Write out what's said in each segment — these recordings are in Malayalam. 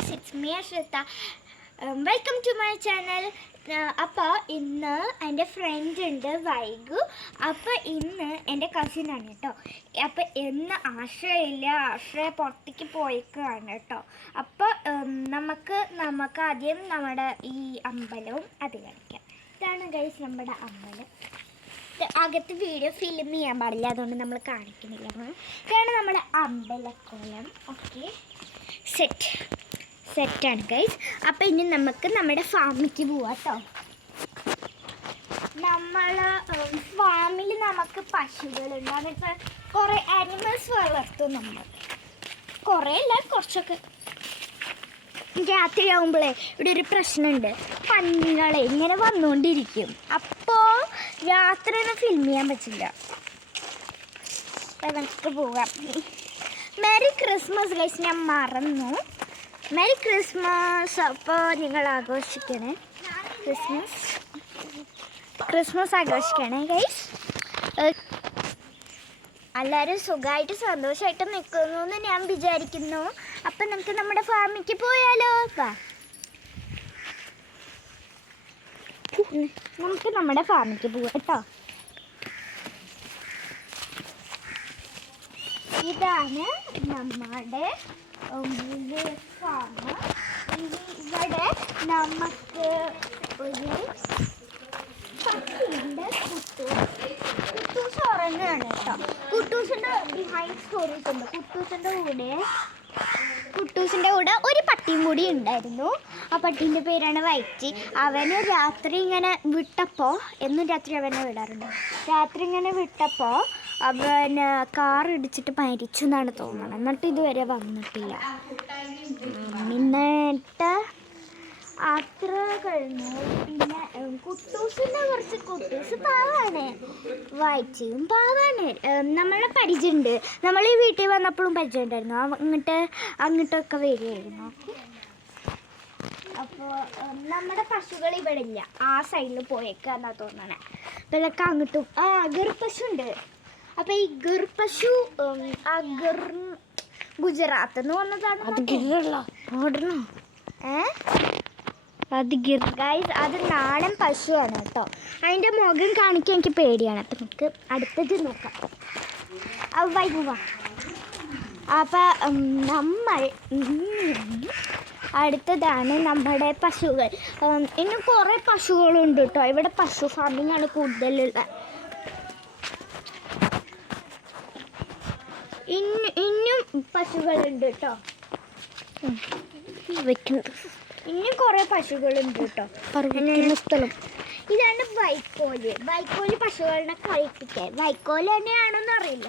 guys, it's me Ashrita. Welcome to my channel. അപ്പോൾ ഇന്ന് എൻ്റെ ഫ്രണ്ട് ഉണ്ട് വൈഗു. അപ്പോൾ ഇന്ന് എൻ്റെ കസിനാണ് കേട്ടോ. അപ്പോൾ ഇന്ന് ആശ്രയ പുറത്തേക്ക് പോയേക്കാണ് കേട്ടോ. അപ്പോൾ നമുക്ക് ആദ്യം നമ്മുടെ ഈ അമ്പലവും അത് കളിക്കാം. ഇതാണ് ഗൈസ് നമ്മുടെ അമ്പലം. അകത്ത് വീഡിയോ ഫിലിം ചെയ്യാൻ പാടില്ല, അതുകൊണ്ട് നമ്മൾ കാണിക്കുന്നില്ല. ഇതാണ് നമ്മുടെ അമ്പലക്കോലം. ഓക്കെ, സെറ്റാണ് ഗൈസ്. അപ്പോൾ ഇനി നമുക്ക് നമ്മുടെ ഫാമിലേക്ക് പോവാം കേട്ടോ. ഫാമിൽ നമുക്ക് പശുക്കളുണ്ട്. അതിപ്പോൾ കുറേ ആനിമൽസ് വളർത്തും നമ്മൾ. കുറേ അല്ല, കുറച്ചൊക്കെ. രാത്രിയാകുമ്പോഴേ ഇവിടെ ഒരു പ്രശ്നമുണ്ട്. പന്നികളെ ഇങ്ങനെ വന്നുകൊണ്ടിരിക്കും. അപ്പോൾ രാത്രി ഒന്നും ഫിലിം ചെയ്യാൻ പറ്റില്ല. അപ്പോൾ നമുക്ക് പോകാം. മെറി ക്രിസ്മസ് ഗൈസ്, ഞാൻ മറന്നു. Merry Christmas. അപ്പോൾ നിങ്ങൾ ആഘോഷിക്കണേ, ക്രിസ്മസ് ആഘോഷിക്കണേ ഗൈസ്. എല്ലാവരും സുഖമായിട്ട് സന്തോഷമായിട്ട് നിൽക്കുന്നു എന്ന് ഞാൻ വിചാരിക്കുന്നു. അപ്പം നമുക്ക് നമ്മുടെ ഫാമിലേക്ക് പോയാലോ? നമുക്ക് നമ്മുടെ ഫാമിലേക്ക് പോവാം കേട്ടോ. ഇതാണ് നമ്മുടെ ഫാം. ഇവിടെ നമുക്ക് ഒരു പട്ടിയുണ്ട്, കുട്ടൂസ് ഉറങ്ങുകയാണ് കേട്ടോ. കുട്ടൂസിൻ്റെ ബിഹൈൻഡ് സ്റ്റോറീസ് ഉണ്ട്. കുട്ടൂസിൻ്റെ കൂടെ ഒരു പട്ടിയും കൂടി ഉണ്ടായിരുന്നു. ആ പട്ടീൻ്റെ പേരാണ് വൈറ്റ്. അവന് രാത്രി ഇങ്ങനെ വിട്ടപ്പോൾ, എന്നും രാത്രി അവനെ വിടാറുണ്ട്. രാത്രി ഇങ്ങനെ വിട്ടപ്പോൾ അവന് കാർ ഇടിച്ചിട്ട് മരിച്ചു എന്നാണ് തോന്നുന്നത്. എന്നിട്ട് ഇതുവരെ വന്നിട്ടില്ല. എന്നിട്ട് അത്ര കഴിഞ്ഞു. പിന്നെ കുട്ടൂസ് പാവാണ്, വൈറ്റിയും പാവാണ്. നമ്മളെ പരിചയമുണ്ട്. നമ്മൾ ഈ വീട്ടിൽ വന്നപ്പോഴും പരിചയം ഉണ്ടായിരുന്നു. അങ്ങോട്ടൊക്കെ വരികയായിരുന്നു. അപ്പോൾ നമ്മുടെ പശുക്കൾ ഇവിടെ ഇല്ല, ആ സൈഡിൽ പോയേക്കാന്നാ തോന്നണേ. അപ്പോൾ ഇതൊക്കെ അങ്ങോട്ടും ഗർപശു ഉണ്ട്. അപ്പോൾ ഈ ഗർപശു ഗുജറാത്ത് നിന്ന് വന്നതാണ്. ഗൈസ്, അത് നാടൻ പശുവാണ് കേട്ടോ. അതിൻ്റെ മുഖം കാണിക്കാൻ എനിക്ക് പേടിയാണ്. അപ്പം നമുക്ക് അടുത്തത് നോക്കാം. വൈകുക. അപ്പം നമ്മൾ അടുത്തതാണ് നമ്മുടെ പശുക്കൾ. ഇന്നും കുറേ പശുക്കളുണ്ട് കേട്ടോ. ഇവിടെ പശു ഫാമിംഗ് ആണ് കൂടുതലുള്ള. ഇന്നും പശുക്കളുണ്ട് കേട്ടോ. ഇന്നും കുറേ പശുക്കളുണ്ട് കേട്ടോ. സ്ഥലം ഇതാണ് വൈക്കോല് പശുക്കളെ കഴിപ്പിക്കാൻ. വൈക്കോല് തന്നെയാണെന്ന് അറിയില്ല,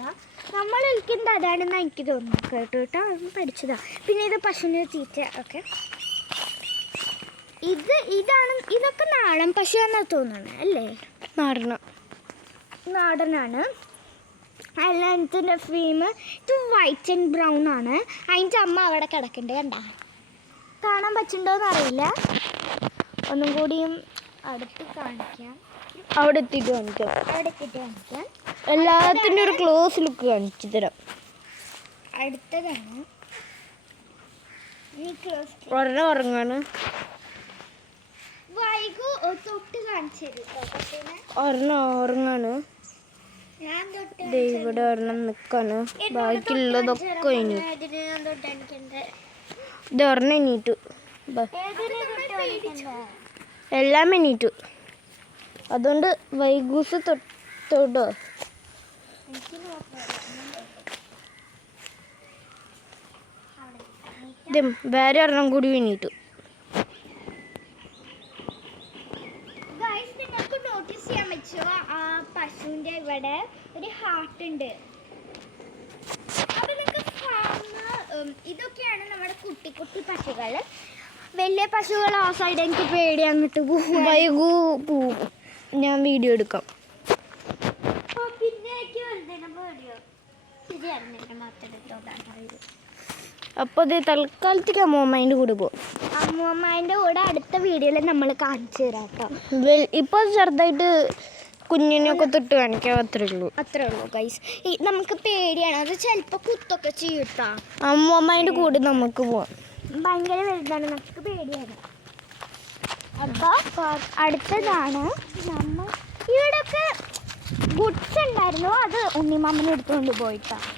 നമ്മൾ കഴിക്കുന്നത് അതാണെന്ന് എനിക്ക് തോന്നുന്നു കേട്ടോ. അതൊന്ന് പഠിച്ചതാ. പിന്നെ ഇത് പശുവിന് തീറ്റ ഒക്കെ. ഇതൊക്കെ നാടൻ പശു എന്നാണ് തോന്നുന്നത് അല്ലേ? നാടനാണ്. അല്ലാത്തിൻ്റെ ഫീം ഇത് വൈറ്റ് ആൻഡ് ബ്രൗൺ ആണ്. അതിൻ്റെ അമ്മ അവിടെ കിടക്കുന്നുണ്ട്, കണ്ട കാണാൻ പറ്റുന്നുണ്ടോയെന്ന് അറിയില്ല. ഒന്നും കൂടിയും അടുത്ത് കാണിക്കാം. അവിടെ എത്തിയിട്ട് കാണിക്കാം. എല്ലാത്തിൻ്റെ ഒരു ക്ലോസ് ലുക്ക് കാണിച്ചു തരാം. അടുത്തതാണ് ഒരെണ്ണം ഉറങ്ങാണ്. വൈകു തൊട്ട് കാണിച്ചു ഒരെണ്ണം ഉറങ്ങാണ്. ഇവിടെ ഒരെണ്ണം നിൽക്കാണ്. ബാക്കിയുള്ളതൊക്കെ ഇനി ഇത് ഒരെണ്ണം എണീറ്റു. എല്ലാം എണീറ്റു. അതുകൊണ്ട് വൈകൂസ് തൊട്ടോ. വേറെ ഒരെണ്ണം കൂടി എണീറ്റു. നോട്ടീസ് ചെയ്യാൻ പറ്റുമോ? ആ പശുവിൻ്റെ ഇവിടെ ഒരു ഹാർട്ട് ഉണ്ട്. അപ്പം നിങ്ങൾക്ക് ഇതൊക്കെയാണ് നമ്മുടെ കുട്ടി പശുക്കൾ. വലിയ പശുക്കൾ ആ സൈഡ് എനിക്ക് പേടി, അങ്ങോട്ട് വൈകു പോവും. ഞാൻ വീഡിയോ എടുക്കാം. പിന്നെ പേടിയോ? ശരിയാണ്, മാത്രം. അപ്പോൾ ഇത് തൽക്കാലത്തേക്ക് അമ്മൂമ്മേൻ്റെ കൂടെ പോകും. അമ്മൂമ്മേൻ്റെ കൂടെ അടുത്ത വീഡിയോയിൽ നമ്മൾ കാണിച്ചു തരാം കേട്ടോ. ഇപ്പോൾ ചെറുതായിട്ട് കുഞ്ഞിനെയൊക്കെ തൊട്ട് കാണിക്കാൻ അത്രേ ഉള്ളൂ ഗൈസ്. നമുക്ക് പേടിയാണ്, അത് ചിലപ്പോൾ കുത്തൊക്കെ ചെയ്യട്ടാ. അമ്മൂമ്മേൻ്റെ കൂടെ നമുക്ക് പോവാം. ഭയങ്കര വലുതാണ്, നമുക്ക് പേടിയാണ്. അപ്പോൾ അടുത്തതാണ് നമ്മൾ ഇവിടെയൊക്കെ ഗുഡ്സ് ഉണ്ടായിരുന്നു, അത് ഉണ്ണിമാമനെ എടുത്തുകൊണ്ട് പോയിട്ടാണ്.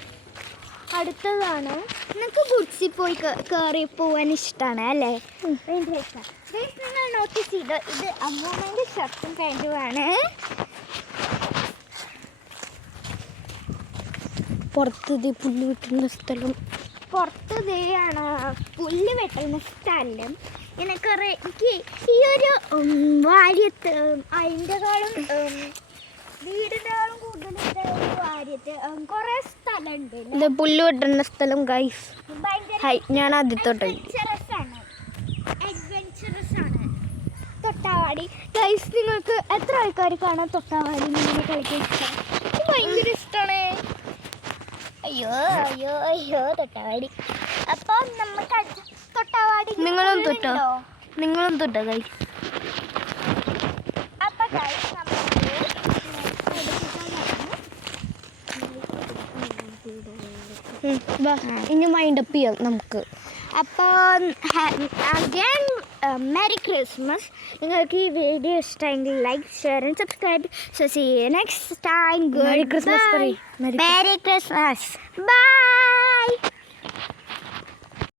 അടുത്തതാണ് നിങ്ങൾക്ക് ഗുഡ്സിൽ പോയി കയറി പോകാൻ ഇഷ്ടമാണ് അല്ലേ? ഭയങ്കര ഇഷ്ടമാണ്. നിങ്ങൾ നോട്ടീസ് ചെയ്തോ, ഇത് അമ്മൂമ്മേൻ്റെ ഷർട്ടും പാൻറ്റുമാണ്. പുറത്ത് പുല്ല് വെട്ടുന്ന സ്ഥലം, പുറത്ത് ഇതാണ് പുല്ല് വെട്ടുന്ന സ്ഥലം. എനിക്ക് ഈ ഒരു വാര്യത്ത് അതിൻ്റെക്കാളും വീടിൻ്റെക്കാളും കൂടുതൽ വാര്യത്ത് കുറേ സ്ഥലമുണ്ട്. ഇത് പുല്ല് വെട്ടുന്ന സ്ഥലം ഗൈസ്. ഞാൻ ആദ്യത്തോട്ട് അഡ്വെഞ്ചറസ് ആണ് തൊട്ടാവാടി. ഗൈസ് നിങ്ങൾക്ക് എത്ര ആൾക്കാർ കാണാൻ തൊട്ടാവാടി ഇങ്ങനെ കളിക്കാൻ ഇഷ്ടം? ഭയങ്കര ഇഷ്ടമാണ്. അയ്യോ അയ്യോ അയ്യോ തൊട്ടാവാടി. അപ്പോൾ നമുക്ക് തൊട്ടാവാടി നിങ്ങളും തൊട്ടോ ഗൈസ്. അപ്പോൾ ഗൈസ് ഇനി മൈൻഡ് അപ്പ് ചെയ്യാം നമുക്ക്. അപ്പോൾ അഗൈൻ മെരി ക്രിസ്മസ്. നിങ്ങൾക്ക് ഈ വീഡിയോ ഇഷ്ടമെങ്കിൽ like, share and subscribe. So see you next time. Merry Christmas, Pari. Merry Christmas. Bye.